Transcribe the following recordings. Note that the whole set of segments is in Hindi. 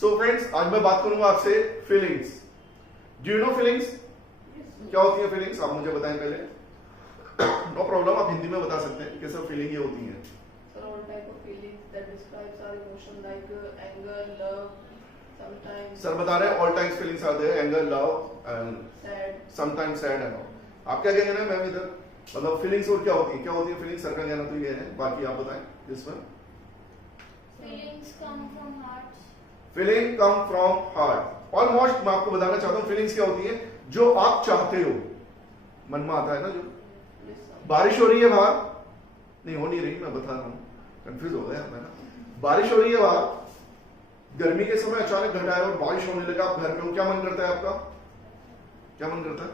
सो फ्रेंड्स, आज मैं बात करूंगा आपसे feelings. Do you no feelings? क्या होती है फीलिंग्स? आप मुझे बताएं पहले। नो प्रॉब्लम, आप हिंदी में बता सकते हैं कि सब फीलिंग ये होती है। Sir, all type of feelings that describes our emotion like anger, love, sometimes sir बता रहे हैं all times feelings are there, anger, love and sad. Sometimes sad and all. आप क्या कहना है मैम इधर? मतलब फीलिंग्स और क्या होती है? क्या होती है फीलिंग्स? सर का कहना तो ये है, बाकी आप बताएं इसमें। Feelings come from heart. Feeling come from heart. Almost मैं आपको बताना चाहता हूँ फीलिंग्स क्या होती है, जो आप चाहते हो, मन में आता है ना। जो बारिश हो रही है बाहर, नहीं हो नहीं रही, मैं बता रहा हूँ, कंफ्यूज हो गया मैं ना। बारिश हो रही है बाहर, गर्मी के समय अचानक घटा है और बारिश होने लगा, आप घर पे हो, क्या मन करता है आपका? क्या मन करता है?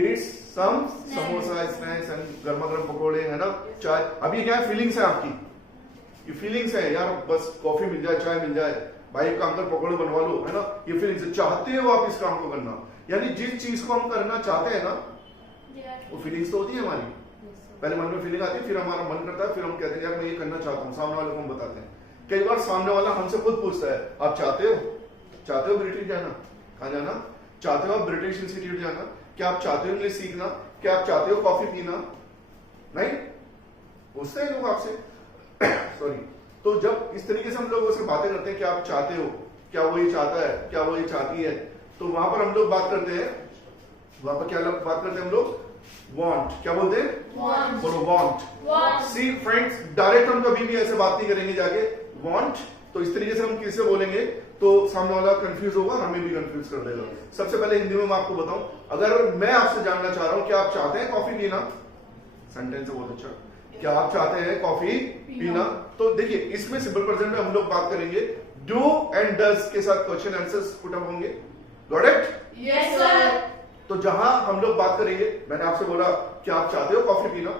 Eats some samosa, snacks and गर्मा गर्म पकौड़े, है ना, चाय। अभी क्या है, फीलिंग्स है आपकी, ये फीलिंग्स है यार, बस कॉफी मिल जाए, चाय मिल जाए, भाई एक काम कर पकौड़े बनवा लो, है ना। ये फीलिंग्स है, चाहते हो आप इस काम को करना, यानी जिस चीज को हम करना चाहते हैं ना, वो फीलिंग्स तो होती है हमारी। पहले मन में फीलिंग आती है, फिर हमारा मन करता है, फिर हम कहते हैं यार मैं ये करना चाहता हूँ, सामने वाले को हम बताते हैं। कई बार सामने वाला हमसे खुद पूछता है, आप चाहते हो ब्रिटिश जाना? कहाँ जाना? चाहते हो आप ब्रिटिश इंस्टीट्यूट जाना? क्या आप चाहते हो इंग्लिश सीखना? क्या आप चाहते हो कॉफी पीना? नहीं पूछते हैं लोग आपसे। सॉरी। तो जब इस तरीके से हम लोगों से बातें करते हैं कि आप चाहते हो, क्या वो ये चाहता है, क्या वो ये चाहती है, तो वहां पर हम लोग बात करते हैं, वहां पर क्या बात करते हैं हम लोग? वांट। क्या बोलते हैं? Want. बोलो वांट। सी फ्रेंड्स, डायरेक्ट हम कभी भी ऐसे बात नहीं करेंगे जाके वांट। तो इस तरीके से हम किससे बोलेंगे तो सामने वाला कंफ्यूज होगा, हमें भी कंफ्यूज कर देगा। सबसे पहले हिंदी में मैं आपको बताऊं, अगर मैं आपसे जानना चाह रहा हूं कि आप चाहते हैं कॉफी पीना, सेंटेंस है बहुत अच्छा, क्या आप चाहते हैं कॉफी पीना? तो देखिए इसमें सिंपल प्रेजेंट में हम लोग बात करेंगे, डू एंड डज के साथ क्वेश्चन आंसर्स पुट अप होंगे। Got it? Yes, sir. तो जहां हम लोग बात करेंगे, मैंने आपसे बोला क्या आप चाहते हो कॉफी पीना,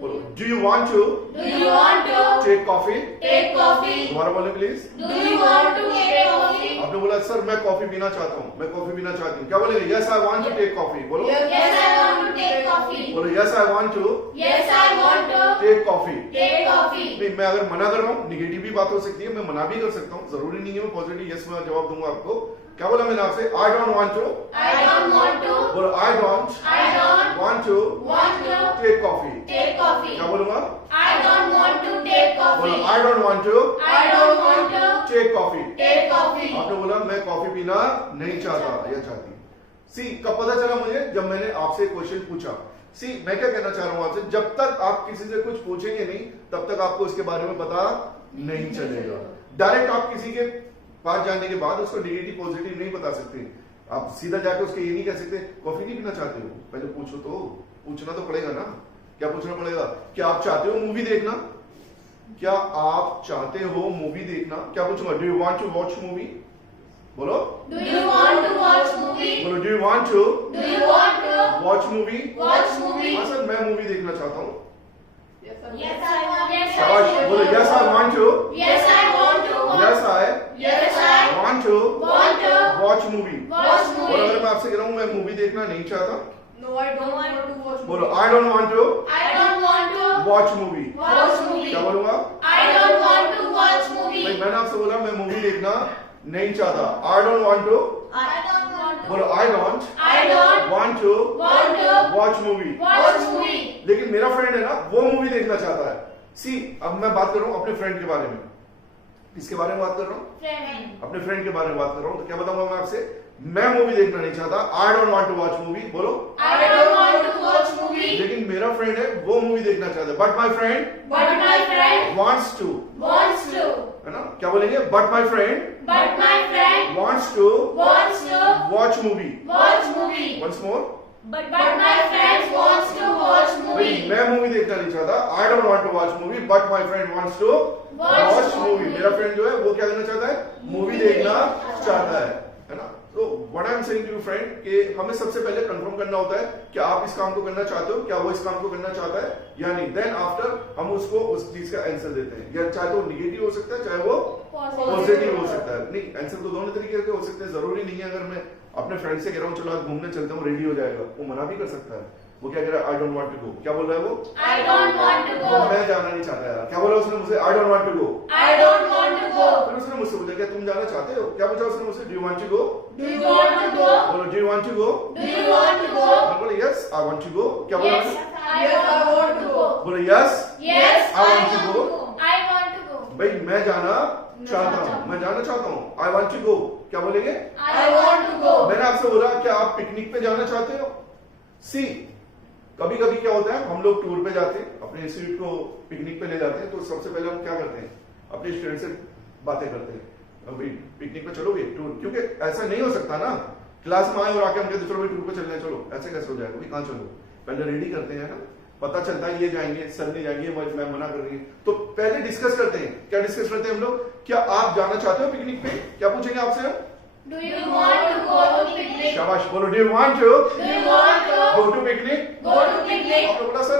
बोलो do you want to Do you want to take coffee? take coffee? दोबारा बोले please. Do you want to take coffee? आपने बोला सर मैं कॉफी पीना चाहता हूँ, मैं कॉफी पीना चाहती हूँ, क्या बोलेंगे? Yes I want to take coffee. बोलो Yes, I want to take coffee. बोलो yes I want to Yes, I want to take coffee. take coffee. नहीं, मैं अगर मना कर रहा हूँ, निगेटिव भी बात हो सकती है, मैं मना भी कर सकता हूँ, जरूरी नहीं है मैं पॉजिटिव यस में जवाब दूंगा आपको। क्या बोला मैंने आपसे? I don't want to. I don't want to. बोलो I don't I don't want to want to take coffee. take coffee. क्या बोलूंगा? I don't want to take बोलो coffee. I don't want to I don't want to take coffee. take coffee. आपने बोला मैं कॉफी पीना नहीं चाहता या चाहती। सी कब पता चला मुझे? जब मैंने आपसे क्वेश्चन पूछा। सी मैं क्या कहना चाह रहा हूं आपसे, जब तक आप किसी से कुछ पूछेंगे नहीं तब तक आपको इसके बारे में पता नहीं चलेगा। डायरेक्ट आप किसी के पास जाने के बाद उसको नेगेटिव पॉजिटिव नहीं बता सकते। आप सीधा जाकर उसको ये नहीं कह सकते कॉफी नहीं पीना चाहते हो, पहले पूछो तो, पूछना तो पड़ेगा ना। क्या पूछना पड़ेगा? क्या आप चाहते हो मूवी देखना? क्या आप चाहते हो मूवी देखना? क्या पूछूंगा? Do you want to watch movie? बोलो Do you want to watch movie? बोलो do you want to Do you want to watch movie? watch movie? हाँ सर मैं मूवी देखना चाहता हूँ। Yes, sir. Yes, I want. Yes, शाबाश, बोलो yes I want to Yes, I want to watch. Yes I Yes, I want to want to watch movie. watch और movie. अगर मैं आपसे कह रहा हूँ मैं मूवी देखना नहीं चाहता, No, I don't want to watch. बोलो I don't want to I don't want to watch movie. watch movie. क्या बोलूंगा? I don't want to watch भाई movie. मैंने आपसे बोला मैं मूवी देखना नहीं चाहता, I don't want to, I don't want बोलो I don't I don't want to want to watch movie. watch movie. लेकिन मेरा फ्रेंड है ना, वो मूवी देखना चाहता है। सी अब मैं बात कर रहा हूँ अपने फ्रेंड के बारे में। किसके बारे में बात कर रहा हूँ? Friend. अपने फ्रेंड के बारे में बात कर रहा हूँ। तो क्या बताऊंगा मैं आपसे? मैं मूवी देखना नहीं चाहता, I don't want to watch movie. बोलो I don't want to watch movie. लेकिन मेरा फ्रेंड है वो मूवी देखना चाहता है, but my friend But my friend wants to, wants to. है ना। क्या बोलेंगे? But my friend But my friend wants to wants to watch movie. watch movie. Once more, But my friend wants to watch भाई movie. मैं मूवी देखना नहीं चाहता, I don't want to watch movie, but my friend wants to Watch watch movie. movie. मेरा फ्रेंड जो है वो क्या करना चाहता है? मूवी देखना चाहता है ना। तो what I am saying to you friend कि हमें सबसे पहले कंफर्म करना होता है कि आप इस काम को करना चाहते हो, क्या वो इस काम को करना चाहता है या नहीं। देन आफ्टर हम उसको उस चीज का आंसर देते हैं, या चाहे तो नेगेटिव हो सकता है चाहे वो पॉजिटिव हो सकता है। नहीं, आंसर तो दोनों तरीके के हो सकते हैं, जरूरी नहीं है अगर मैं अपने फ्रेंड से कह रहा हूँ चलो आज घूमने चलते हूँ रेडी हो जाएगा, वो मना भी कर सकता है। वो क्या कह रहा है? I don't want to go. क्या बोल रहा है वो? I don't want to वो go. मैं जाना नहीं चाहता यार। क्या बोला उसने मुझसे? I don't want to go. I don't want to go. फिर उसने मुझसे पूछा क्या तुम जाना चाहते हो? क्या पूछा उसने मुझसे? Do you want to go? Do you want to go? बोलो do you want to go? Do you want to go? मैं बोला yes I want to go. क्या बोला? Yes, Yes, I want to go. बोलो yes Yes, I want to go. I want to go. भाई मैं जाना चाहता हूँ, मैं जाना चाहता हूँ। I want to go. क्या बोलेंगे? I want to go. मैंने आपसे बोला क्या आप पिकनिक पे जाना चाहते हो? सी कभी कभी क्या होता है हम लोग टूर पे जाते हैं, अपने इंस्टीट्यूट को पिकनिक पे ले जाते हैं, तो सबसे पहले हम क्या करते हैं अपने स्टूडेंट से बातें करते हैं अभी पिकनिक पे चलोगे टूर, क्योंकि ऐसा नहीं हो सकता ना क्लास में आए और आके हम कहते चलो भाई टूर पे चलना है, चलो ऐसे कैसे हो जाएगा भाई, कहाँ चलो, पहले रेडी करते हैं ना, पता चलता है ये जाएंगे सर नहीं जाएंगे मैम मना कर रही है, तो पहले डिस्कस करते हैं। क्या डिस्कस करते हैं हम लोग? क्या आप जाना चाहते हो पिकनिक पे? क्या पूछेंगे आपसे? Do you want to go to picnic? शाबाश, बोलो do you want to Do you want to go to picnic? go to picnic? आपने बोला सर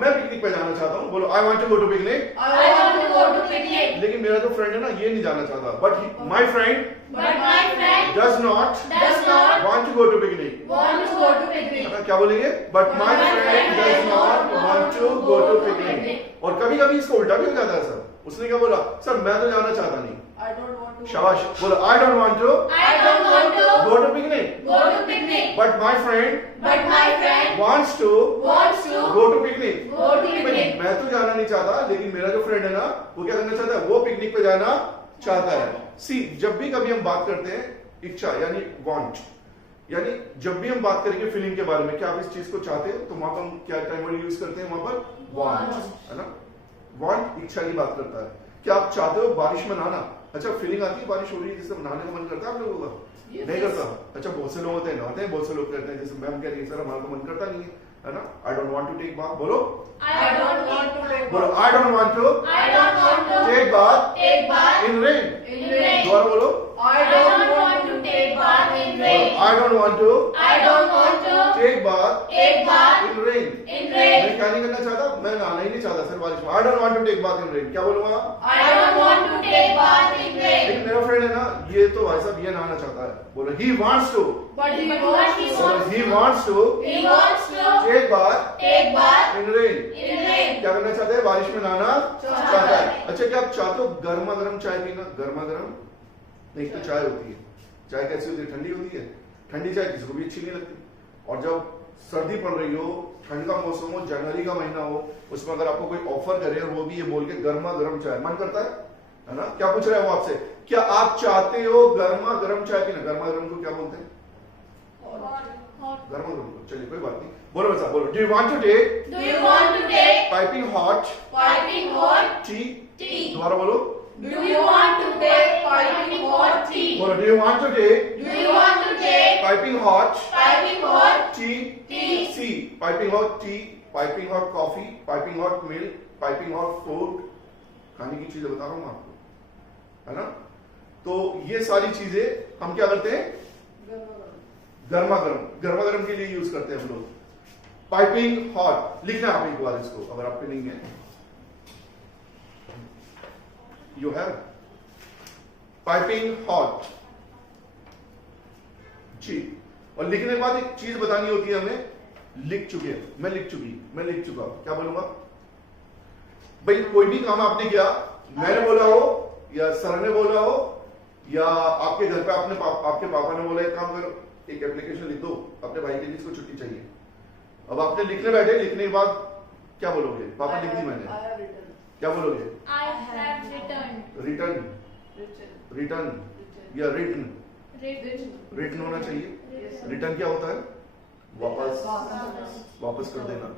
मैं पिकनिक पे जाना चाहता हूँ, बोलो I want to go to picnic. I want to go to picnic. लेकिन मेरा जो फ्रेंड है ना ये नहीं जाना चाहता, but my friend But my friend does not does not want to go to picnic. want to go to picnic. क्या बोलेंगे? But my friend does not want to go to picnic. और कभी कभी इसको उल्टा भी हो जाता है सर, उसने क्या बोला? सर मैं तो जाना चाहता नहीं। I don't want to. शाबाश, बोलो I don't want to I don't want to go to picnic, go to picnic. But my friend But my friend wants to wants to go to picnic. go to picnic. मैं तो जाना नहीं चाहता, लेकिन मेरा जो फ्रेंड है ना वो क्या करना चाहता है? वो पिकनिक पे जाना चाहता है। सी जब भी कभी हम बात करते हैं इच्छा यानी वांट, यानी जब भी हम बात करेंगे फीलिंग के बारे में, क्या आप इस चीज को चाहते हैं, तो वहां पर हम क्या टाइम वर्ड यूज करते हैं? वहां पर वांट, है ना। वांट इच्छा की बात करता है। क्या आप चाहते हो बारिश में नहाना? अच्छा फीलिंग आती है बारिश हो रही है जिससे नहाने का मन करता है आप लोगों का? Yes, नहीं yes. करता। अच्छा बहुत से लोग होते हैं नहाते हैं, बहुत से लोग कहते हैं जैसे मैम कह रही है सर हमारा तो मन करता नहीं है ना। I don't want to take bath, बोलो I don't want to take बोलो bath. I don't want to I don't want to take bath take bath in rain. in rain. दोबारा बोलो I I don't want to take bath in rain. I don't want to I don't want to take bath take bath in rain. in मैं rain. क्या नहीं करना चाहता? मैं नहाना ही नहीं चाहता सर बारिश में। I don't want to take bath in rain. क्या बोलूंगा? I don't want to take bath in rain. लेकिन मेरा फ्रेंड है ना ये तो भाई साहब ये नहाना चाहता है, बोलो he wants to But he But wants what he to. wants he wants to He wants to take bath take bath in rain. in rain. क्या करना चाहते हैं? बारिश में नहाना चाहता चाहता है। है। अच्छा क्या आप चाहते हो गर्मा गर्म चाय पीना? गर्मा गर्म नहीं तो चाय होती है, चाय कैसी होती है? ठंडी होती है। ठंडी चाय किसी को भी अच्छी नहीं लगती। और जब सर्दी पड़ रही हो, ठंड का मौसम हो, जनवरी का महीना हो, उसमें अगर आपको कोई ऑफर करे और वो भी ये बोल के गर्मा गर्म चाय, मन करता है ना। क्या पूछ रहे हैं वो आपसे? क्या आप चाहते हो गर्मा गर्म चाय पीना? गर्मा गर्म को क्या बोलते हैं? गर्मा गर्म को। चलिए कोई बात नहीं, बोलो बच्चा बोलो do you want to take Do you want to take piping hot piping hot tea? tea? दोबारा बोलो Do you want to take piping hot tea? बोलो do you want to take Do you want to take piping hot piping hot tea? tea? See piping hot tea, piping hot coffee, piping hot milk, piping hot food, खाने की चीजें बता रहा हूं आपको, है ना। तो ये सारी चीजें हम क्या करते हैं? गर्मा गर्म के लिए यूज करते हैं हम लोग। पाइपिंग हॉट लिखना आप एक बार इसको, अगर आप पे नहीं है। यू हैव पाइपिंग हॉट जी। और लिखने के बाद एक चीज बतानी होती है हमें, लिख चुके हैं, मैं लिख चुका। क्या बोलूंगा भाई? कोई भी काम आपने किया, मैंने बोला हो या सर ने बोला हो या आपके घर पे आपके पापा ने बोला एक काम करो, एक एप्लीकेशन लिख दो अपने भाई के लिए, इसको छुट्टी चाहिए। अब आपने लिखने बैठे, लिखने के बाद क्या बोलोगे? पापा लिख दी मैंने, I have written. क्या बोलोगे? I have returned. Return Written. Return Written. या रिटर्न? Written. रिटर्न होना चाहिए। Yes. रिटर्न क्या होता है? वापस वापस. वापस कर देना।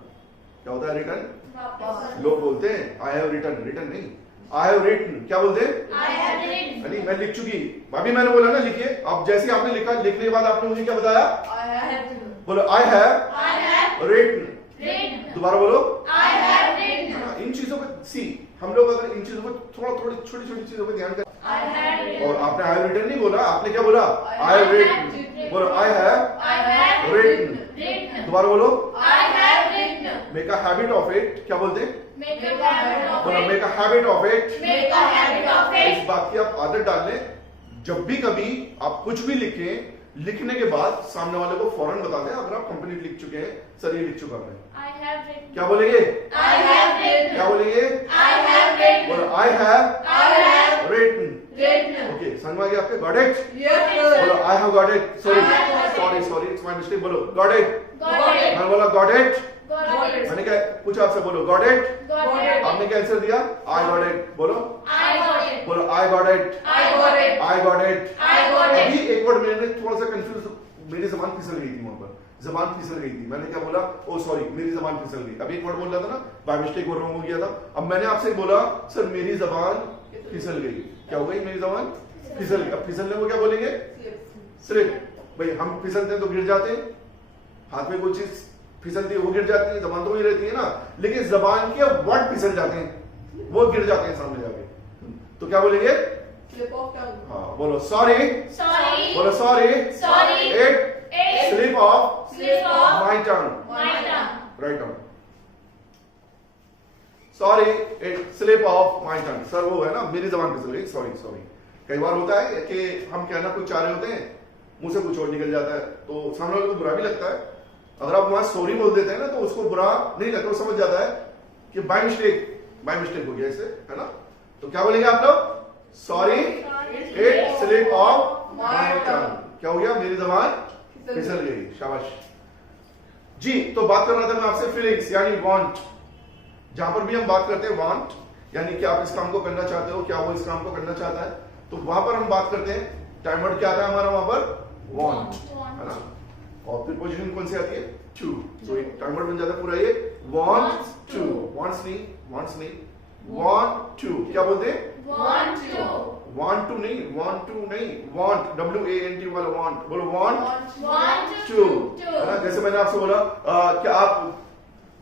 क्या होता है रिटर्न? वापस. लोग बोलते हैं आई हैव रिटर्न, रिटर्न नहीं, आई हैव रिटन। क्या बोलते हैं? I have written. यानी मैं लिख चुकी। अभी मैंने बोला ना लिखिए, अब जैसे आपने लिखा, लिखने के बाद आपने मुझे क्या बताया? I have written. बोलो I have I have written. written. दोबारा बोलो। I have written. इन चीजों पर सी हम लोग अगर इन चीजों पर थोड़ी छोटी चीजों पर ध्यान करें। I have written. और आपने आई हैव रिटन नहीं बोला, आपने क्या बोला? I I have have written. written. बोलो I have I have written. written. दोबारा बोलो। I have written. Make a habit of it. क्या बोलते हैं? Make a habit of बोलो it. Make a habit of it. Make a habit of इस it. बात की आप आदत डाल लें, जब भी कभी आप कुछ भी लिखें, लिखने के बाद सामने वाले को फौरन बता दें अगर आप कंप्लीट लिख चुके हैं, सर ये लिख चुका मैं। I have written. क्या बोलेंगे? I have written. क्या बोलेंगे? I have written. बोलो I have written. Written. Okay, समझ में आ गया आपके? Got it? Yes, बोलो sir. I have got it. Sorry, I have got it. sorry, it's my mistake. बोलो got it. Got it. मैंने बोला got it. Got it. मैंने क्या पूछा आपसे? बोलो got it. Got it. आपने क्या आंसर दिया? I got it. बोलो I got it. बोलो I got it. I got it. I got it. I got it. अभी एक वर्ड मैंने थोड़ा सा कंफ्यूज, मेरी जबान फिसल गई थी वहां पर, जबान फिसल गई थी। मैंने क्या बोला? ओ सॉरी, मेरी जबान फिसल गई। अभी एक वर्ड बोल रहा था ना, बाय मिस्टेक वो रॉन्ग हो गया था। अब मैंने आपसे बोला सर मेरी जबान फिसल गई। क्या हो गई? मेरी जबान फिसल गई। अब फिसलने को क्या बोलेंगे? स्लिप। भाई हम फिसलते हैं तो गिर जाते हैं, हाथ में कोई चीज फिसलती है वो गिर जाती है, जबान तो वही रहती है ना, लेकिन जबान के वर्ड फिसल जाते हैं, वो गिर जाते हैं सामने जाके। तो क्या बोलेंगे? Slip of tongue. हाँ बोलो सॉरी। Sorry. बोलो sorry. Sorry. It It slip of slip of my tongue. my tongue. Right on. Sorry it slip of my tongue. Sir वो है ना, मेरी जबान फिसल गई, सॉरी सॉरी। कई बार होता है कि हम कहना कुछ चाह रहे होते हैं, मुंह से कुछ और निकल जाता है, तो सामने वाले को बुरा भी लगता है। अगर आप वहां सॉरी बोल देते हैं ना तो उसको बुरा नहीं लगता, वो समझ जाता है कि बाय मिस्टेक हो गया इसे, है ना। तो क्या बोलेंगे आप लोग? Sorry it slip of my टंग। क्या हो गया? मेरी जबान फिसल गई। शाबाश जी। तो बात कर रहा था मैं आपसे फीलिंग्स यानी वांट। जहां पर भी हम बात करते हैं वांट यानी कि आप इस काम को करना चाहते हो, क्या वो इस काम को करना चाहता है, तो वहां पर हम बात करते हैं, टाइम वर्ड क्या आता है हमारा वहां पर? वांट, है ना। और फिर पोजीशन कौन सी आती है? टू। तो एक टाइम वर्ड बन जाता है पूरा ये वांट टू। वांट्स नहीं वांट टू। क्या बोलते हैं? Want to. वांट टू नहीं, वांट WANT वाला वांट। बोलो वांट Want टू, to. है ना। जैसे मैंने आपसे बोला क्या आप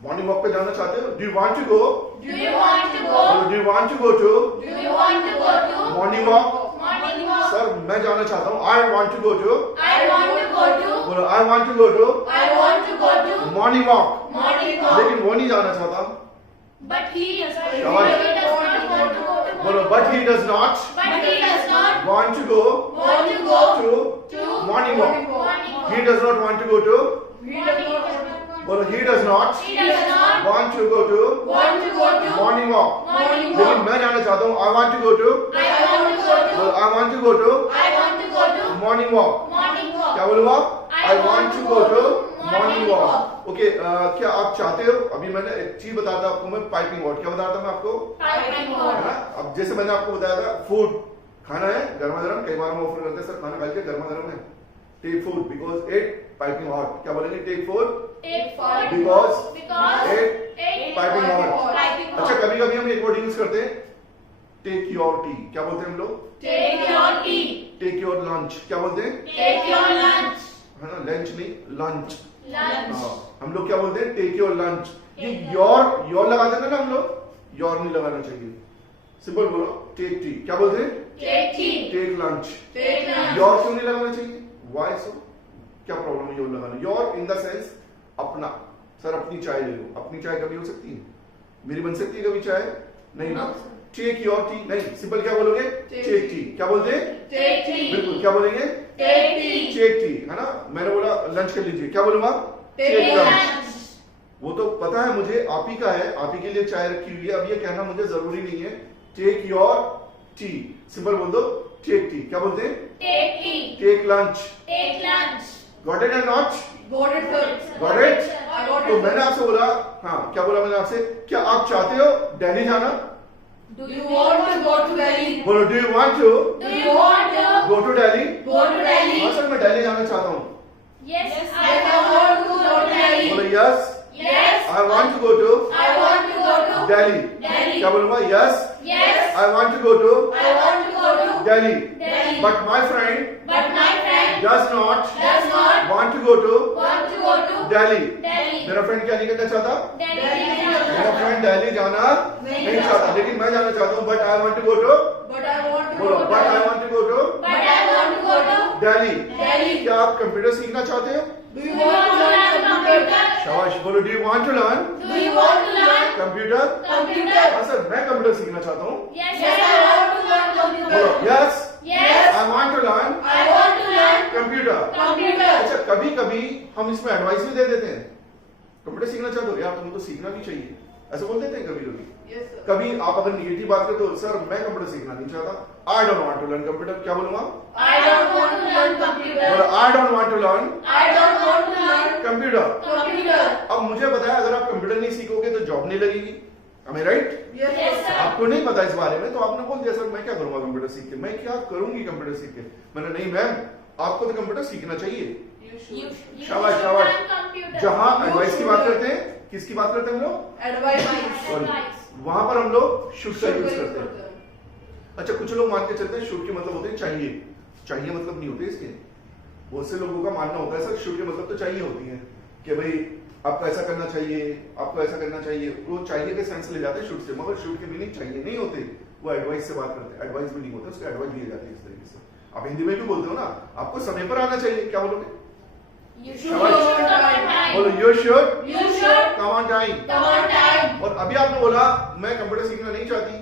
मॉर्निंग वॉक पे जाना चाहते हो? Do you want to go? Do you want to go? Do you want to go to Do you want to go to morning walk? morning walk? सर मैं जाना चाहता हूँ, I want to go to. I want to go to. बोलो I want to go to I want to go to morning walk. morning walk. लेकिन वो नहीं जाना चाहता। But he does not शाबाश। want to go to बोलो but he does not But he does not want to go want to go to to morning walk. morning walk. He does not want to go to. He does not want बोलो he does not He does not want to go to want to go to morning walk. morning लेकिन walk. मैं जाना चाहता हूँ, I want to go to. I want to go बोलो to I want to go to I want to go to morning walk. morning walk. क्या बोलूँ? I I want to go to morning walk. walk. Okay, क्या आप चाहते हो? अभी मैंने एक चीज बताया था आपको, मैं पाइपिंग वर्ड। क्या बताया था मैं आपको? Piping है hot. ना। अब जैसे मैंने आपको बताया था फूड खाना है गर्मा गर्म, कई बार हम ऑफर करते हैं सर खाना खा के गर्मा गर्म है, take food because it piping hot. क्या बोलेंगे? Take food Take food because because it it piping hot. piping hot. अच्छा, कभी कभी हम एक वर्ड यूज करते हैं, टेक योर टी। क्या बोलते हैं हम लोग? Take your tea. Take your lunch. क्या बोलते हैं? Take your lunch. है ना, लंच नहीं लंच। Lunch. हम लोग क्या बोलते हैं? Take your lunch. ये योर लगा देना ना हम लोग, योर नहीं लगाना चाहिए, सिंपल बोलो टेक टी। क्या बोलते हैं? Take tea. Take lunch. Take lunch. योर क्यों नहीं लगाना चाहिए? Why so? क्या प्रॉब्लम है योर लगाना? योर इन द सेंस अपना। सर अपनी चाय ले लो। अपनी चाय कभी हो सकती है? मेरी बन सकती है कभी चाय? नहीं ना। टेक योर टी नहीं, सिंपल क्या बोलोगे? Take tea. क्या बोलते हैं? Take tea. बिल्कुल, क्या बोलेंगे? Take tea. टेक टी, है ना। मैंने बोला लंच कर लीजिए, क्या बोलूंगा? Take lunch. lunch. वो तो पता है मुझे, आप ही का है, आप ही के लिए चाय रखी हुई है। अब ये कहना मुझे जरूरी नहीं है। टेक योर टी, सिंपल बोल दो टेक टी। क्या बोलते हैं? Take tea. Take lunch. Take lunch. Got it and not? Got it, sir. Got it? I got तो it. मैंने आपसे बोला, हाँ क्या बोला मैंने आपसे? क्या आप चाहते हो दिल्ली जाना? Do you want to go to Delhi? बोलो do you want to Do you want to go to Delhi? Go to Delhi? हाँ सर मैं दिल्ली जाना चाहता हूँ। Yes, Yes, I want to go to Delhi. बोलो yes Yes, I want to go to I want to go to Delhi. Delhi. क्या बोलूंगा? Yes Yes, I want to go to I want to go to Delhi. Delhi. But my friend But my friend does not does not want to go to want to go to Delhi. Delhi. मेरा फ्रेंड क्या नहीं करना चाहता? Delhi. मेरा फ्रेंड दिल्ली जाना नहीं चाहता, लेकिन मैं जाना चाहता हूँ। But I want to go to But I want to बोलो go but I to want to go to But I want to go to Delhi. Delhi. क्या आप कंप्यूटर सीखना चाहते हो? Do Do you you want to learn computer? शाबाश, बोलो do you want to learn Do you want to learn computer? computer? हाँ सर मैं कंप्यूटर सीखना चाहता हूँ। Yes, Yes, I want to learn बोलो computer. Yes Yes, I want to learn I want to learn computer. Computer. Computer. अच्छा कभी कभी हम इसमें एडवाइस भी दे देते हैं, कंप्यूटर सीखना चाहते हो यार तुमको तो सीखना भी चाहिए, ऐसा बोल देते हैं कभी कभी। Yes, sir. कभी आप अगर निगेटिव बात करते हो, सर मैं कंप्यूटर सीखना नहीं चाहता, I don't want to learn computer, क्या बोलूंगा? I don't want to learn computer. I don't want to learn I don't want to learn computer. computer. अब मुझे पता है अगर आप कंप्यूटर नहीं सीखोगे तो जॉब नहीं लगेगी, am I right? Yes, Yes, sir. sir. आपको नहीं पता इस बारे में तो आपने बोल दिया सर मैं क्या करूंगा कंप्यूटर सीख के, मैं क्या करूंगी कंप्यूटर सीख के। मैंने नहीं मैम आपको तो कंप्यूटर सीखना चाहिए। You You, should. you शाबाश, should शाबाश। learn computer. जहां You एडवाइस की should बात learn. करते हैं, किसकी बात करते हैं हम लोग? Advice. Advice. वहां पर हम लोग शुड का Should यूज use करते हैं। करते हैं। अच्छा कुछ लोग मान के चलते हैं शुड के मतलब होते हैं चाहिए, चाहिए मतलब नहीं होते इसके। बहुत से लोगों का मानना होता है सर शुड के मतलब तो चाहिए होती है कि भाई आपको ऐसा करना चाहिए, आपको ऐसा करना चाहिए, वो चाहिए के सेंस ले जाते हैं शुड से, मगर शुड के मीनिंग चाहिए नहीं होते, वो एडवाइस से बात करते हैं, एडवाइस भी नहीं होता, उसको एडवाइस दिए जाती है इस तरीके से। आप हिंदी में भी बोलते हो ना, आपको समय पर आना चाहिए, क्या बोलोगे? You should should come on बोलो time. You should You should come on time. come on time. और अभी आपने बोला मैं कंप्यूटर सीखना नहीं चाहती,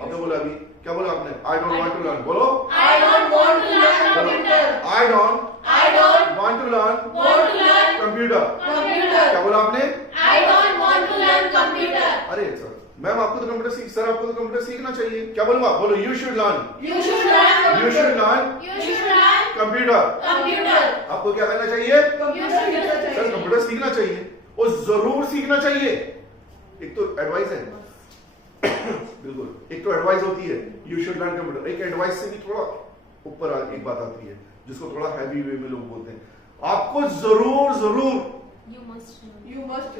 आपने बोला अभी क्या बोला आपने? I don't want to learn, बोलो I don't want to learn computer. I don't I don't want to learn want to learn computer. computer. क्या बोला आपने? I don't want to learn computer. अरे सर मैम आपको तो कंप्यूटर सीख, सर आपको तो कंप्यूटर सीखना चाहिए, क्या बोलूंगा? बोलो you should learn, You should learn you should computer. Learn You should learn computer. computer. आपको क्या करना चाहिए? Computer सीखना सर चाहिए। कंप्यूटर सीखना चाहिए और जरूर सीखना चाहिए। एक तो एडवाइस है बिल्कुल, एक तो एडवाइस होती है यू शुड लर्न कंप्यूटर, एक एडवाइस से भी थोड़ा ऊपर एक बात आती है जिसको थोड़ा हैवी वे में लोग बोलते हैं आपको जरूर जरूर। You must learn. You must.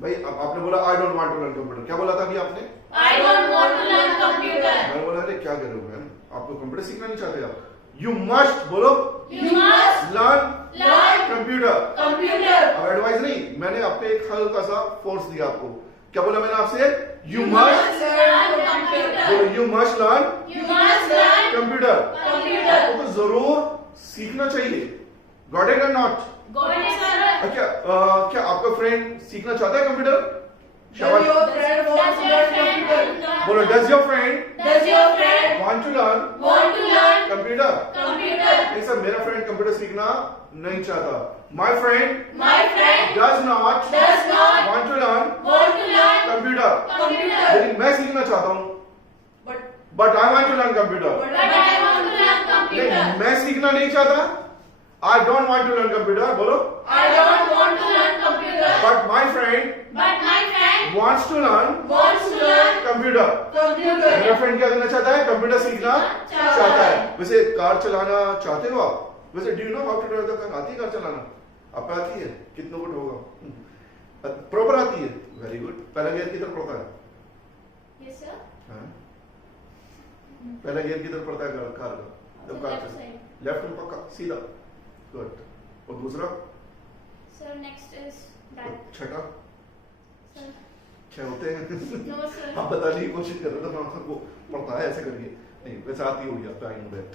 भाई अब आपने बोला I don't want to learn computer, क्या बोला था अभी आपने? I don't want to learn computer. मैंने बोला अरे क्या कर रहे हो मैम, आपको कंप्यूटर सीखना नहीं चाहते आप? यू मस्ट बोलो You must learn learn computer. computer. अब एडवाइस नहीं, मैंने आपको एक हल्का सा फोर्स दिया आपको, क्या बोला मैंने आपसे? You You must must learn computer. बोलो you must learn You must learn computer. computer. आपको तो जरूर सीखना चाहिए, गॉट इट और नॉट? Got it, sir. क्या आपका फ्रेंड सीखना चाहता है कंप्यूटर? Does शाबाश, your friend want Does to your learn friend computer? बोलो does your friend Does your friend want to learn want to learn computer? computer? नहीं सर मेरा फ्रेंड कंप्यूटर सीखना नहीं चाहता, my friend My friend does not does not want to learn want to learn computer. computer. लेकिन मैं सीखना चाहता हूँ, But but I want to learn computer. But I want to learn नहीं computer. मैं सीखना नहीं चाहता, I don't want to learn computer, बोलो I don't want to learn computer. But my friend But my friend wants to learn wants to learn computer. computer. मेरा फ्रेंड क्या करना चाहता है? कंप्यूटर सीखना चाहता चाहता है। है। वैसे कार चलाना चाहते हो आप? वैसे do you know how to drive the car? आती है कार चलाना? आपको आती है? कितनों को होगा? प्रॉपर आती है, वेरी गुड। पहला गियर किधर पड़ता है? Yes, sir. हाँ? पहला गियर किधर पड़ता है कार का? जब कार Left चलती है side. लेफ्ट में पक्का सीधा, गुड। और दूसरा Sir, next is right. छठा Sir. क्या होते हैं? No, sir. आप बताने की कोशिश कर रहे थे, मैं आपको पढ़ता है ऐसे करके नहीं, वैसे आती होगी आपको, आई नो दैट।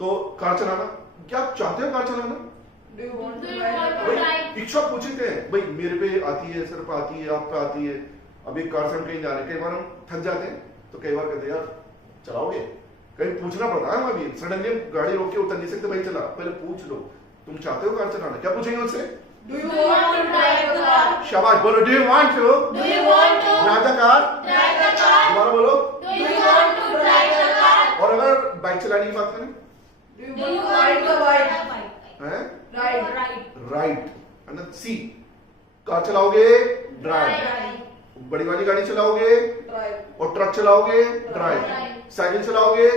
तो कार चलाना, क्या आप चाहते हो कार चलाना? Do you want Do to you ride want a to car? ride? इच्छा पूछते हैं भाई मेरे पे आती है, सर पे आती है, आप पे आती है। अब एक कार से हम कहीं जा रहे हैं, कई बार हम थक जाते हैं तो कई बार कहते हैं यार चलाओगे, कहीं पूछना पड़ता है। हम अभी सडनली गाड़ी रोक के उतर नहीं सकते, भाई चला, पहले पूछ लो तुम चाहते हो कार चलाना, क्या पूछेंगे उससे? Do you want to drive a car? शाबाश, बोलो do you want to Do you want to drive the car? drive the car? दोबारा बोलो। Do you want to drive the car? और अगर बाइक चलाने की बात करें, Do you Do want you to want ride to the ride bike? the bike? हैं? Ride. Ride. राइट, सी कार चलाओगे, ड्राइव। Drive. बड़ी वाली गाड़ी चलाओगे Drive. और ट्रक चलाओगे, ड्राइव। Drive. साइकिल चलाओगे,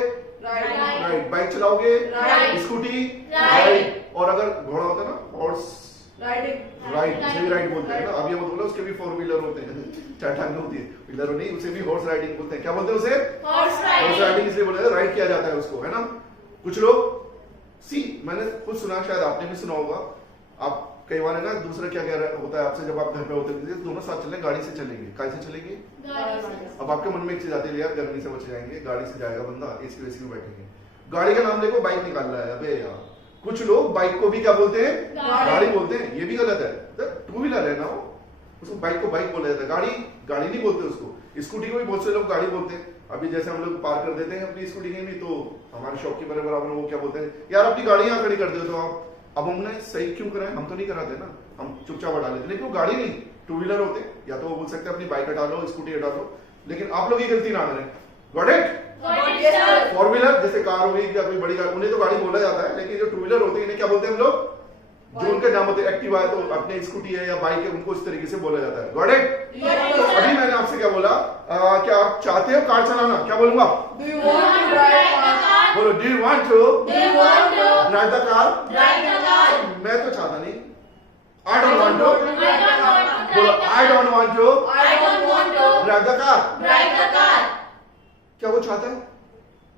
Ride. Ride. राइट। बाइक चलाओगे, Right. Scooty, Right. और अगर घोड़ा होता है ना, हॉर्स, Riding. राइट, उसे भी राइड बोलते हैं ना। अब ये मत बोलो उसके भी 4 व्हीलर होते हैं, 4 टांगे होती है, व्हीलर नहीं, उसे भी हॉर्स राइडिंग बोलते हैं। क्या बोलते हैं उसे? Horse horse riding. राइडिंग इसलिए बोलते हैं, राइड किया जाता है उसको, है ना। कुछ लोग सी, मैंने खुद सुना, शायद आपने भी सुना होगा। आप कई बार है ना, दूसरा क्या कह रहा होता है आपसे, जब आप घर पे होते हैं दोनों साथ चलें, गाड़ी से चलेंगे, कैसे चलेंगे? गाड़ी से. अब आपके मन में एक चीज आती है यार गर्मी से बच जाएंगे, गाड़ी से जाएगा बंदा, एसी वेसी में बैठेंगे। गाड़ी का नाम देखो, बाइक निकाल रहा है, अबे यार। कुछ लोग बाइक को भी क्या बोलते हैं? गाड़ी. गाड़ी बोलते हैं, ये भी गलत है। टू व्हीलर है ना वो, उसको बाइक को बाइक बोला जाता है, गाड़ी गाड़ी नहीं बोलते उसको। स्कूटी को भी बहुत से लोग गाड़ी बोलते हैं, अभी जैसे हम लोग पार कर देते हैं अपनी स्कूटी कहीं भी, तो हमारे शॉप की बराबर वो क्या बोलते हैं, यार अपनी गाड़ी यहाँ खड़ी कर दो, तो आप अब हमने सही क्यों कराए, हम तो नहीं कराते ना, हम चुपचाप हटा लेते, लेकिन वो गाड़ी नहीं, टू व्हीलर होते, या तो वो बोल सकते हैं अपनी बाइक हटा लो, स्कूटी हटा लो, लेकिन आप लोग ये गलती ना करें। Got it? फोर व्हीलर जैसे कार हो गई या कोई बड़ी कार, उन्हें तो गाड़ी बोला जाता है, लेकिन जो टू व्हीलर होते हैं इन्हें क्या बोलते हैं हम लोग, जो उनके नाम होते हैं, एक्टिवा है तो अपने स्कूटी है या बाइक है, उनको इस तरीके से बोला जाता है। Got it? अभी मैंने आपसे क्या बोला, क्या आप चाहते हो कार चलाना, क्या बोलूंगा, Do you want to drive a car? बोलो do you want to Do you want to drive the car. drive the car? मैं तो चाहता नहीं, I don't want to, I don't want to बोलो drive the I car. Don't want to I don't want to drive the car. drive the car. क्या वो चाहता है,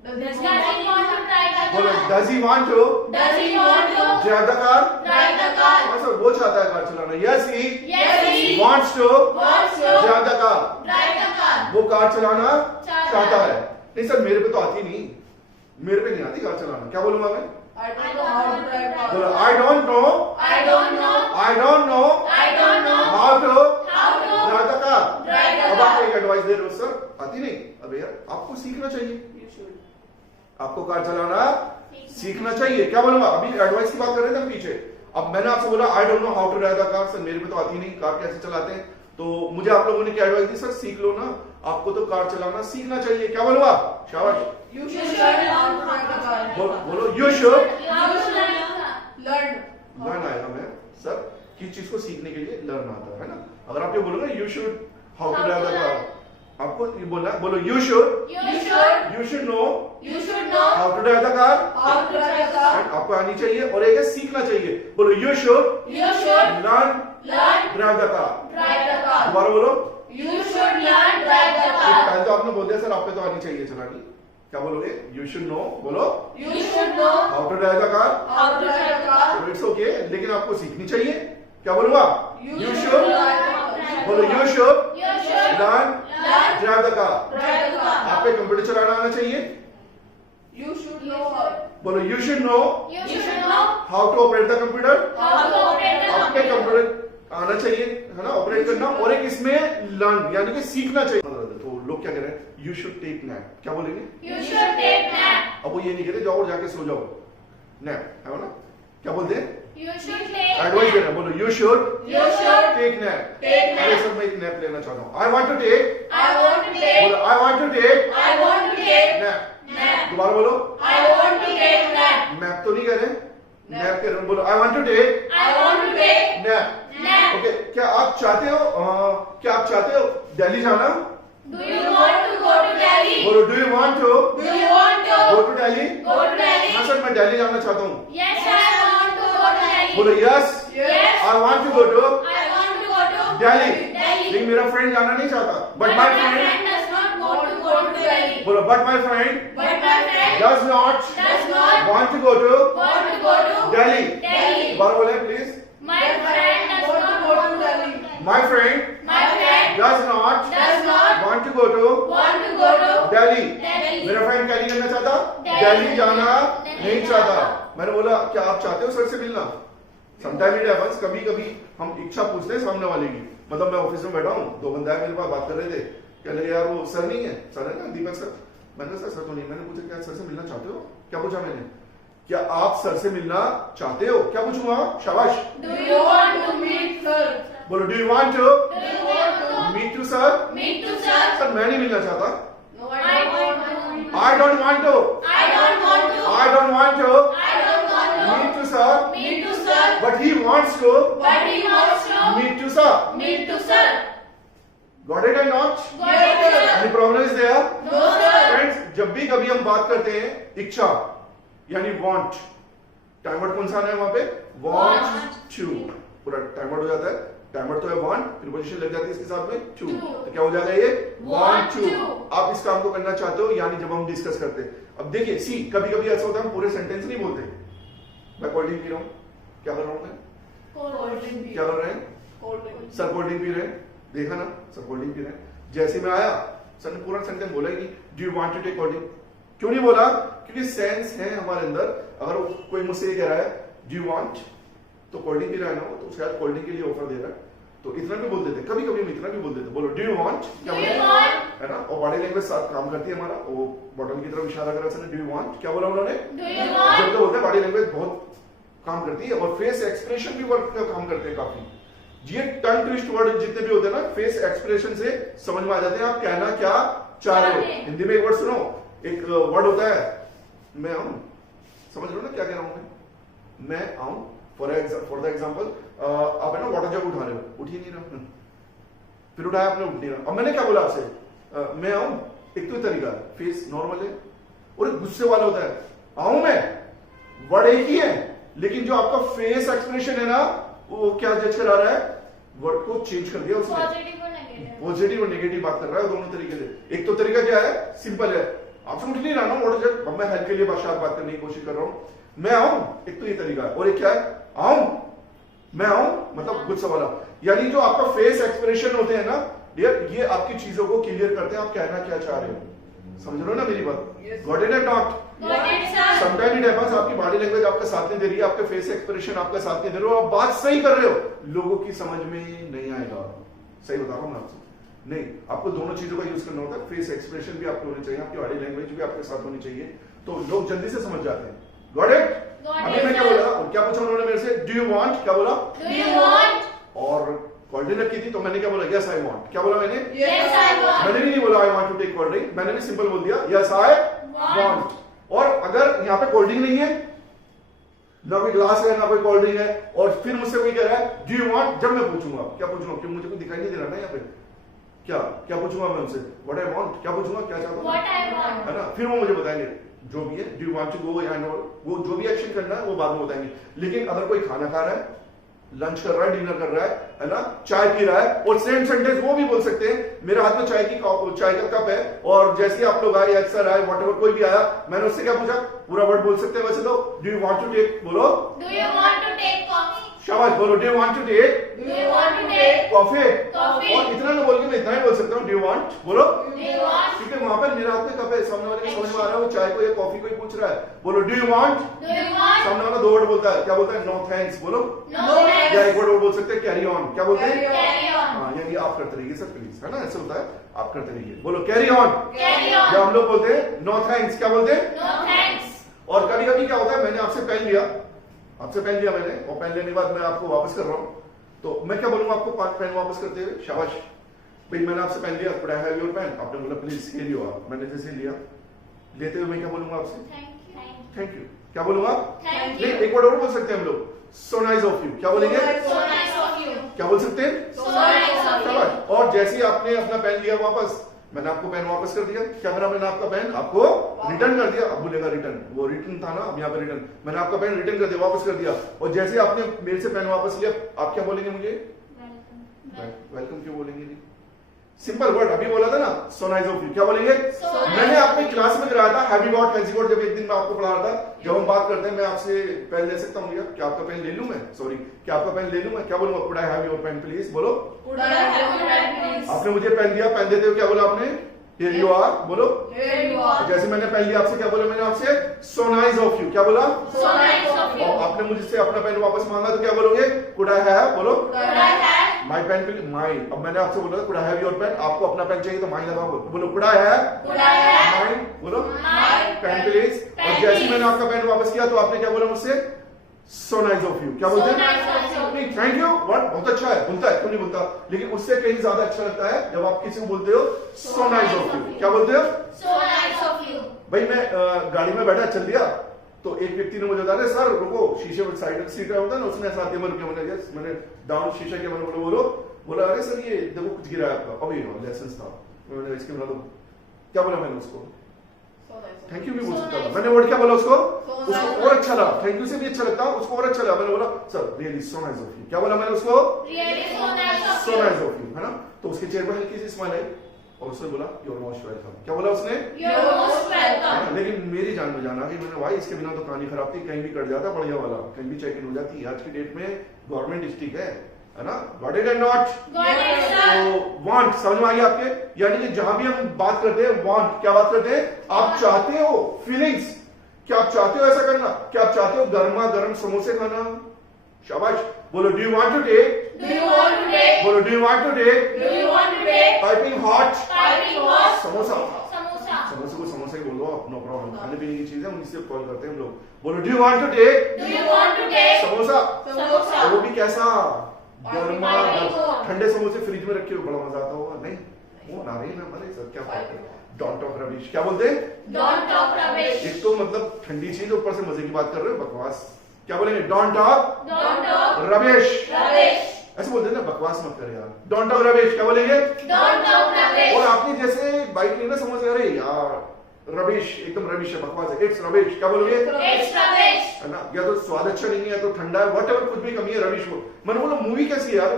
Does Does he he want to drive the बोलो car? Does he want to Does he want to drive the car. drive the car? Sir वो चाहता है कार चलाना, yes he Yes, he wants to wants to drive the car, drive the car. वो कार चलाना चाहता चाहता है। नहीं सर मेरे पे तो आती नहीं, मेरे पे नहीं आती कार चलाना, क्या बोलूंगा मैं, I don't know how to drive car. बोलो I don't know I don't know I don't know I don't know how to how to drive the car. drive the अब आपको car. एक एडवाइस दे रहे हो, सर आती नहीं, अब यार आपको सीखना चाहिए, You should. आपको कार चलाना सीखना चाहिए, क्या बोलूंगा, अभी एडवाइस की बात कर रहे थे हम पीछे। अब मैंने आपसे बोला I don't know how to drive the car, sir मेरे पे तो आती नहीं, कार कैसे चलाते हैं, तो मुझे आप लोगों ने क्या एडवाइस दी, सर सीख लो ना, आपको तो कार चलाना सीखना चाहिए, क्या बोलूंगा, शाबाश, You should learn how to drive a car. बोलो यू शुड Learn. लर्न आएगा मैं, सर किस चीज को सीखने के लिए लर्न आता है ना, अगर आप ये बोलोगे you should how to drive the car, आपको ये बोलना है, बोलो you should You should know you should know how to drive the car, How to drive a car. आपको आनी चाहिए, और एक है सीखना चाहिए, बोलो you should you should learn learn drive the car. drive the car. दोबारा बोलो, You should learn drive the car. पहले तो आपने बोल दिया सर आप पे तो आनी चाहिए चलानी, क्या बोलोगे, यू शुड नो, बोलो You should know how to drive the car, How to drive a car. It's okay, लेकिन आपको सीखनी चाहिए, क्या बोलूंगा, You should should drive a car. बोलो you should you should learn learn drive the car. Drive the car. आप पे कंप्यूटर चलाना आना चाहिए, You should know how. बोलो you should know you should know how to operate the computer, how to operate the आप पे computer. कंप्यूटर आना चाहिए, है ना, ऑपरेट करना, और एक इसमें लर्न यानी कि सीखना चाहिए। तो लोग क्या कह रहे हैं, यू शुड टेक नैप, क्या बोलेंगे, You should take nap. अब वो ये नहीं कहते जाओ और जाके सो जाओ, नैप है ना, क्या बोलते हैं, You should take एडवाइस दे nap. रहे हैं, बोलो you should You should take nap. take अरे nap. सर मैं एक नैप लेना चाहता हूँ, I want to take, I want to take बोलो I want to take I want to take nap, nap. दोबारा बोलो, I want to take nap. Nap तो नहीं कह रहे, नैप कह रहे हो, बोलो I want to take I want to take nap. nap. Okay, क्या आप चाहते हो क्या आप चाहते हो दिल्ली जाना, Do you want to go to Delhi? बोलो do you want to Do you want go to to Delhi, go to Delhi? हाँ सर मैं दिल्ली जाना चाहता हूँ, Yes, sir, I want to go to Delhi. बोलो yes Yes, I want to go to I want to go to Delhi, Delhi. लेकिन मेरा फ्रेंड जाना नहीं चाहता, But but my my friend, friend does not want to go to Delhi. बोलो but my friend But my friend does not does not want to go to want to go to Delhi, Delhi. दोबारा बोले please, My friend does Want to not go to want to Delhi. My friend My friend does not does not want to go to want to go to Delhi, Delhi. मेरा फ्रेंड क्या नहीं करना चाहता, दिल्ली दिल्ली जाना नहीं नहीं चाहता। मैंने बोला क्या आप चाहते हो सर से मिलना, समटाइम इट हैपेंस, कभी कभी हम इच्छा पूछते हैं सामने वाले की, मतलब मैं ऑफिस में बैठा हूँ, दो बंदा है मेरे पास बात कर रहे थे, कह लगे यार वो सर नहीं है, सर है ना दीपक सर, मैंने कहा सर तो नहीं, मैंने पूछा क्या सर से मिलना चाहते हो, क्या पूछा मैंने, क्या आप सर से मिलना चाहते हो, क्या पूछूंगा, शाबाश, Do you want to meet sir? बोलो do you want to Do you want to meet to sir, meet to sir? Sir मैं नहीं मिलना चाहता, No, I I don't want want to. to. I don't want to I don't want to. I don't want to I don't want to meet to sir, meet to sir. But he wants to But he wants to meet to sir, meet to sir. Got it and not, Got it, sir? Any problem is there, No, sir. Friends जब भी कभी हम बात करते हैं इच्छा यानी वांट, टाइम वर्ड कौन सा आना है वहां पे, वांट टू, पूरा टाइम वर्ड हो जाता है, टाइम वर्ड तो है वांट, प्रीपोजिशन लग जाती है इसके साथ में टू, To. तो क्या हो जाएगा ये वांट Want टू। to. आप इस काम को करना चाहते हो, यानी जब हम डिस्कस करते हैं, अब देखिए सी कभी कभी ऐसा होता है हम पूरे सेंटेंस नहीं बोलते, मैं कोल्ड ड्रिंक पी रहा हूँ, क्या कर रहा हूँ मैं, Cold drink. क्या कर रहे हैं Cold drink. Sir, cold drink P रहे हैं, देखा ना सर कोल्ड ड्रिंक पी रहे हैं, जैसे मैं आया सर ने पूरा सेंटेंस बोला ही नहीं, do you want to take cold drink, क्यों नहीं बोला, क्योंकि सेंस है हमारे अंदर, अगर कोई मुझसे ये कह रहा है डू यू वांट, तो कोल्ड ड्रिंक पी रहा है ना, तो शायद कोल्ड ड्रिंक के लिए ऑफर दे रहा है, तो तो इतना भी बोल देते, कभी कभी हम इतना भी बोल देते। बोलो डू यू वांट, क्या Do you बोले, want? है ना। और बॉडी लैंग्वेज साथ काम करती है हमारा, वो बॉटल की तरफ इशारा करा उसने, डू यू वांट, क्या बोला उन्होंने, Do you want? जब तो बोलते हैं बॉडी लैंग्वेज बहुत काम करती है, और फेस एक्सप्रेशन भी वर्क काम करते हैं काफी। ये टंग ट्विस्ट वर्ड जितने भी होते हैं ना, फेस एक्सप्रेशन से समझ में आ जाते हैं आप कहना क्या चाह रहे हो। हिंदी में एक वर्ड सुनो, एक वर्ड होता है मैं आऊं, समझ रहे हो ना क्या कह रहा हूं मैं आऊं। फॉर द एग्जाम्पल आप है ना वाटर जग उठा रहे हो, उठ ही नहीं रहा, फिर उठाया आपने, उठ नहीं रहा। अब मैंने क्या बोला आपसे, मैं आऊं, एक तो तरीका फेस नॉर्मल है, और एक गुस्से वाला होता है आऊं मैं, वर्ड एक ही है, लेकिन जो आपका फेस एक्सप्रेशन है ना, वो क्या जज करा रहा है, वर्ड को चेंज कर दिया उसने, Positive or negative? पॉजिटिव और नेगेटिव बात कर रहा है दोनों तरीके से। एक तो तरीका क्या है, सिंपल है, आपसे उठ नहीं रहा ना वाटर जग, अब मैं हेल्प के लिए बात करने की कोशिश कर रहा हूं, मैं आऊं, एक तो ये तरीका है, और एक क्या है आऊं, मैं आऊं मतलब गुस्सा वाला। यानी जो आपका फेस एक्सप्रेशन होते हैं ना डियर, ये आपकी चीजों को क्लियर करते हैं आप कहना क्या चाह रहे हो। समझ रहे हो ना मेरी बात, Yes. Got it and not. Got it, sir. Sometime it happens, आपकी बॉडी लैंग्वेज आपका साथ नहीं दे रही है, आपके फेस एक्सप्रेशन आपका साथ नहीं दे रहे हो, आप बात सही कर रहे हो, लोगों की समझ में नहीं आएगा। सही बता रहा हूं मैं आपसे, नहीं, आपको दोनों चीजों का यूज करना होता है, फेस एक्सप्रेशन भी आपके होने चाहिए, आपकी बॉडी लैंग्वेज भी आपके साथ होनी चाहिए, तो लोग जल्दी से समझ जाते हैं। Got it. Got अभी it, मैं क्या sir. बोला, और क्या पूछा उन्होंने मेरे से, डू यू वांट, क्या बोला, Do you want? और कोल्ड ड्रिंक रखी थी तो मैंने क्या बोला, यस आई वांट, क्या बोला मैंने, Yes, I want. मैंने भी नहीं बोला I want to take cold drink, मैंने भी सिंपल बोल दिया यस आई वांट। और अगर यहाँ पे कोल्ड ड्रिंक नहीं है, ना कोई ग्लास है ना कोई कोल्ड ड्रिंक है, और फिर मुझसे कोई कह रहा है डू यू वांट, जब मैं पूछूंगा क्या पूछूंगा, क्यों मुझे कुछ दिखाई नहीं दे रहा ना यहाँ पे, क्या क्या पूछूंगा मैं उनसे, व्हाट आई वांट, क्या पूछूंगा क्या चाहता हूँ, What I want. है ना। फिर वो मुझे बताएंगे जो भी है, do you want to go या नो, वो जो भी एक्शन करना है वो बाद में बताएंगे। लेकिन अगर कोई खाना खा रहा है, लंच कर रहा है, डिनर कर रहा है ना, चाय पी रहा है, और सेम सेंटेंस वो भी बोल सकते हैं, मेरे हाथ में चाय का कप है, और जैसे ही आप लोग आए, अक्सर आए, व्हाटएवर कोई भी आया, मैंने उससे क्या पूछा, पूरा वर्ड बोल सकते हैं वैसे तो, do you want to take, बोलो Do you want to take coffee? शाबाश, बोलो do you want to take Do you want to take coffee. coffee? और इतना ना बोल के मैं इतना ही बोल सकता हूँ, डू यू वांट, बोलो, Do you want? क्योंकि वहां पर मेरे हाथ में कप है, सामने वाले को समझ में आ रहा है वो चाय को या कॉफी को ही पूछ रहा है। बोलो do you want, Do you want? सामने वाला दो वर्ड बोलता है, क्या बोलता है, नो थैंक्स, बोलो, No या thanks. एक वर्ड और बोल सकते हैं कैरी ऑन, क्या बोलते हैं, Carry on. हाँ, यानी आप करते रहिए सर प्लीज, है ना, ऐसा होता है, आप करते रहिए। बोलो कैरी ऑन, Carry या on. हम लोग बोलते हैं नो थैंक्स, क्या बोलते हैं। No thanks. और कभी कभी क्या होता है, मैंने आपसे पेन लिया, आपसे पेन लिया मैंने, और पेन लेने के बाद मैं आपको वापस कर रहा हूँ, तो मैं क्या बोलूंगा आपको पेन वापस करते हुए, शाबाश भाई मैंने आपसे पेन लिया, could I have your pen, आपने बोला प्लीज हियर यू आर, मैंने जैसे लिया, लेते हुए मैं क्या बोलूंगा आपसे, Thank you. थैंक यू, क्या बोलूंगा, Thank नहीं you. एक वर्ड और बोल सकते हैं हम लोग, सो नाइस ऑफ यू, क्या बोलेंगे, So nice of you. क्या बोल सकते हैं, So nice of you. शाबाश। और जैसे ही आपने अपना पेन लिया वापस, मैंने आपको पेन वापस कर दिया, क्या करा मैंने आपका पेन आपको रिटर्न कर दिया, अब बोलेगा रिटर्न, वो रिटर्न था ना, अब यहाँ पे रिटर्न, मैंने आपका पेन रिटर्न कर दिया, वापस कर दिया, और जैसे ही आपने मेरे से पेन वापस लिया, आप क्या बोलेंगे मुझे, Welcome. वेलकम क्यों बोलेंगे नहीं, सिंपल वर्ड अभी बोला था ना, सो नाइस ऑफ यू, क्या बोलेंगे, So nice. मैंने आपने क्लास में कराया था हैवी गॉट हैजी गॉट, जब एक दिन मैं आपको पढ़ा रहा था, जब हम बात करते हैं मैं आपसे पेन ले सकता हूँ क्या आपका पेन ले लूं मैं, सॉरी क्या आपका पेन ले लूं मैं, क्या बोलूंगा, could I have your pen please, बोलो, Could I have your pen, please? आपने मुझे पेन दिया, पेन देते हुए क्या बोला आपने, हियर यू आर, बोलो, Here you are. जैसे मैंने पेन लिया आपसे क्या बोला मैंने आपसे, सो नाइस ऑफ यू, क्या बोला, So nice of you. और आपने मुझसे अपना पेन वापस मांगा तो क्या बोलोगे, कुड आई हैव, बोलो, Could I have? My pen, my, अब मैंने आपसे बोला could I have your pen, आपको अपना पेन चाहिए तो माई लगाओ, बोलो could I have, Could I have? My, बोलो, My पेन प्लीज, pen और जैसे ही please. मैंने आपका पेन वापस किया तो आपने क्या बोला मुझसे, सो नाइस ऑफ यू, क्या बोलते So nice हैं, of you. नहीं थैंक यू वर्ड बहुत अच्छा है, बोलता है क्यों नहीं बोलता, लेकिन उससे कहीं ज्यादा अच्छा लगता है जब आप किसी को बोलते हो सो नाइस ऑफ यू, क्या बोलते हो, So nice of you. भाई मैं गाड़ी में बैठा चल दिया, तो एक व्यक्ति ने मुझे बताया सर रुको, शीशे पर साइड सीट होता है ना, उसने ऐसा दिया, मैंने मैंने यस, मैंने डाउन शीशे के मैंने बोलो, बोला अरे सर ये देखो कुछ गिरा है आपका, अभी लेसन था, मैंने इसके बना दो, क्या बोला मैंने उसको, So nice of thank you. You भी बोल So सकता था, nice. मैंने वर्ड क्या बोला उसको, So उसको nice. और अच्छा लगा, थैंक यू से भी अच्छा लगता, उसको और अच्छा लगा, मैंने बोला sir really so nice of you, क्या बोला मैंने उसको, Really so nice of so you. Nice of you, है ना, तो उसके चेहरे पर हल्की सी स्माइल आई, और उसने बोला यू आर मोस्ट वेलकम, क्या बोला उसने, You're most welcome. हाँ, लेकिन मेरी जान में जाना कि मैंने भाई इसके बिना तो कहानी खराब थी, कहीं भी कट जाता बढ़िया वाला, कहीं भी चेक इन हो जाती, आज की डेट में गवर्नमेंट स्टिक है ना, got it and not, Got it, sir. तो वांट समझ में आ गया आपके, यानी कि जहां भी हम बात करते हैं वांट, क्या बात करते हैं, आप चाहते हो, फीलिंग्स, क्या आप चाहते हो ऐसा करना, क्या आप चाहते हो गर्मा गर्म समोसे खाना, शाबाश। बोलो do you want to take, Do you want to take? बोलो do you want to take Do you want to take? Piping hot Piping hot samosa. samosa. समोसे को समोसा ही बोलो आप, नो प्रॉब्लम, खाने पीने की चीज है, उन्हीं से कॉल करते हैं हम लोग। बोलो do you want to take Do you want to take? Samosa. Samosa. और वो भी कैसा, गर्मा Piping hot. ठंडे समोसे फ्रिज में रखे हो, बड़ा मजा आता होगा। नहीं वो नारियल है हमारे सर, क्या बात है। डोंट टॉक रबिश, क्या बोलते हैं? Don't talk rubbish. एक तो मतलब ठंडी चीज, ऊपर से मजे की बात कर रहे हो, बकवास। क्या बोलेंगे? Don't talk Don't talk rubbish. rubbish. ऐसे बोलते हैं ना, बकवास मत कर यार, डोंट टॉक रबिश। क्या बोलेंगे? Don't talk और rubbish. आपने जैसे बाइक ली ना, समझ अरे यार रबिश, एकदम रबिश है, बकवास है, इट्स रबिश। क्या बोलोगे? It's rubbish. है ना, या तो स्वाद अच्छा नहीं है, या तो ठंडा है, व्हाटएवर, कुछ भी कमी है, रबिश हो। मैंने बोला मूवी कैसी है यार,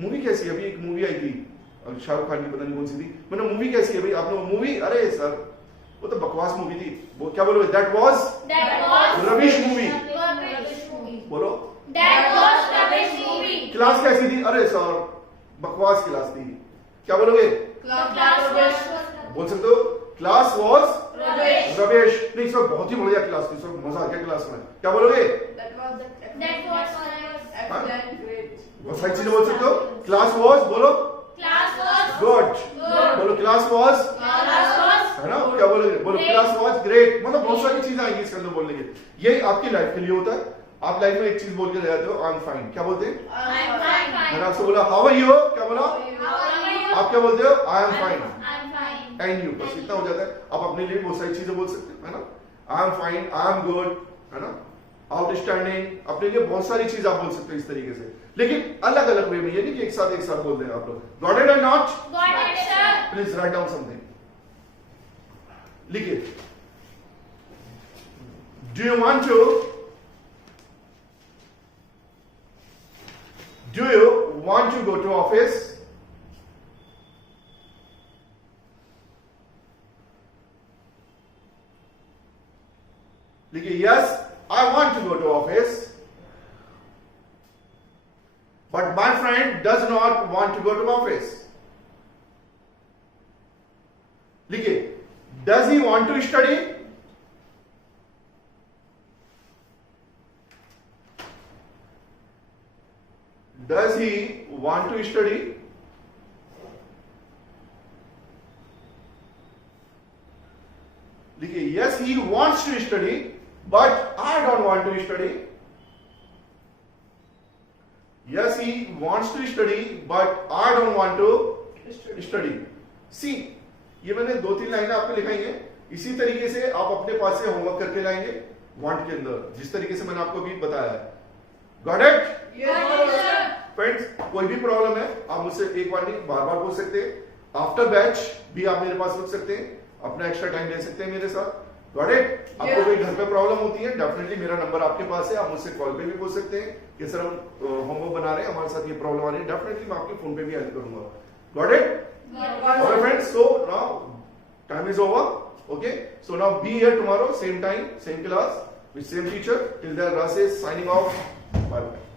मूवी कैसी है? अभी एक मूवी आई थी शाहरुख खान की, पता नहीं कौन सी थी। मैंने मूवी कैसी है भाई? आपने मूवी, अरे सर वो तो बकवास मूवी थी। वो क्या बोलोगे? That was That was rubbish movie. rubbish movie. बोलो। That was rubbish movie. Class कैसी थी? अरे सर बकवास क्लास थी। क्या बोलोगे? The class was बोल सकते हो क्लास वाज rubbish. रबिश। नहीं सर बहुत ही बढ़िया क्लास थी सर, मजा आ गया क्लास में। क्या बोलोगे? That was That was excellent, great. बहुत सारी चीजें बोल सकते हो। क्लास वाज, बोलो class was गुड, good. बोलो क्लास वाज, Class was है ना, क्या बोलोगे? बोलो Great. Class was great. मतलब बहुत सारी चीजें आएंगी इसके अंदर बोलने के। ये आपकी लाइफ के लिए होता है। आप लाइफ में एक चीज बोल के जाते हो, आई एम फाइन। क्या बोलते हैं? I'm fine. मैंने आपसे बोला हाउ आर यू, क्या बोला? How are you? आप क्या बोलते हो? I am fine I'm fine. And you, बस इतना हो जाता है। आप अपने लिए बहुत सारी चीजें बोल सकते हैं, है ना, I am fine, I am good, है ना, आउटस्टैंडिंग, अपने लिए बहुत सारी चीज आप बोल सकते हो इस तरीके से, लेकिन अलग अलग वे में, ये नहीं कि एक साथ बोल दें आप लोग। Got it and not? Got it, sir. Please write down something, लिखिए। Do you want to, do you want to go to office? लिखिए yes I want to go to office, but my friend does not want to go to office. लिखिए does he want to study? Does he want to study? लिखिए yes he wants to study but I don't want to study. Yes he wants to study but I don't want to study. See, ये मैंने 2-3 लाइनें आपको लिखाई हैं, इसी तरीके से आप अपने पास से होमवर्क करके लाएंगे वांट के अंदर, जिस तरीके से मैंने आपको अभी बताया है। Got it? Yes, sir. Friends, कोई भी प्रॉब्लम है आप मुझसे एक बार नहीं बार बार पूछ सकते हैं। आफ्टर बैच भी आप मेरे पास रुक सकते हैं, अपना एक्स्ट्रा टाइम ले सकते हैं मेरे साथ। Got it? आपको कोई घर पे प्रॉब्लम होती है, डेफिनेटली मेरा नंबर आपके पास है, आप मुझसे कॉल पे भी पूछ सकते हैं कि सर हम होमवर्क बना रहे हैं, हमारे साथ ये प्रॉब्लम आ रही है, डेफिनेटली मैं आपके फोन पे भी हेल्प करूंगा। Got it? Alright friends, so now time is over. Okay, so now be here tomorrow, same time, same class, with same teacher. Till then, Ras is signing off. Bye bye.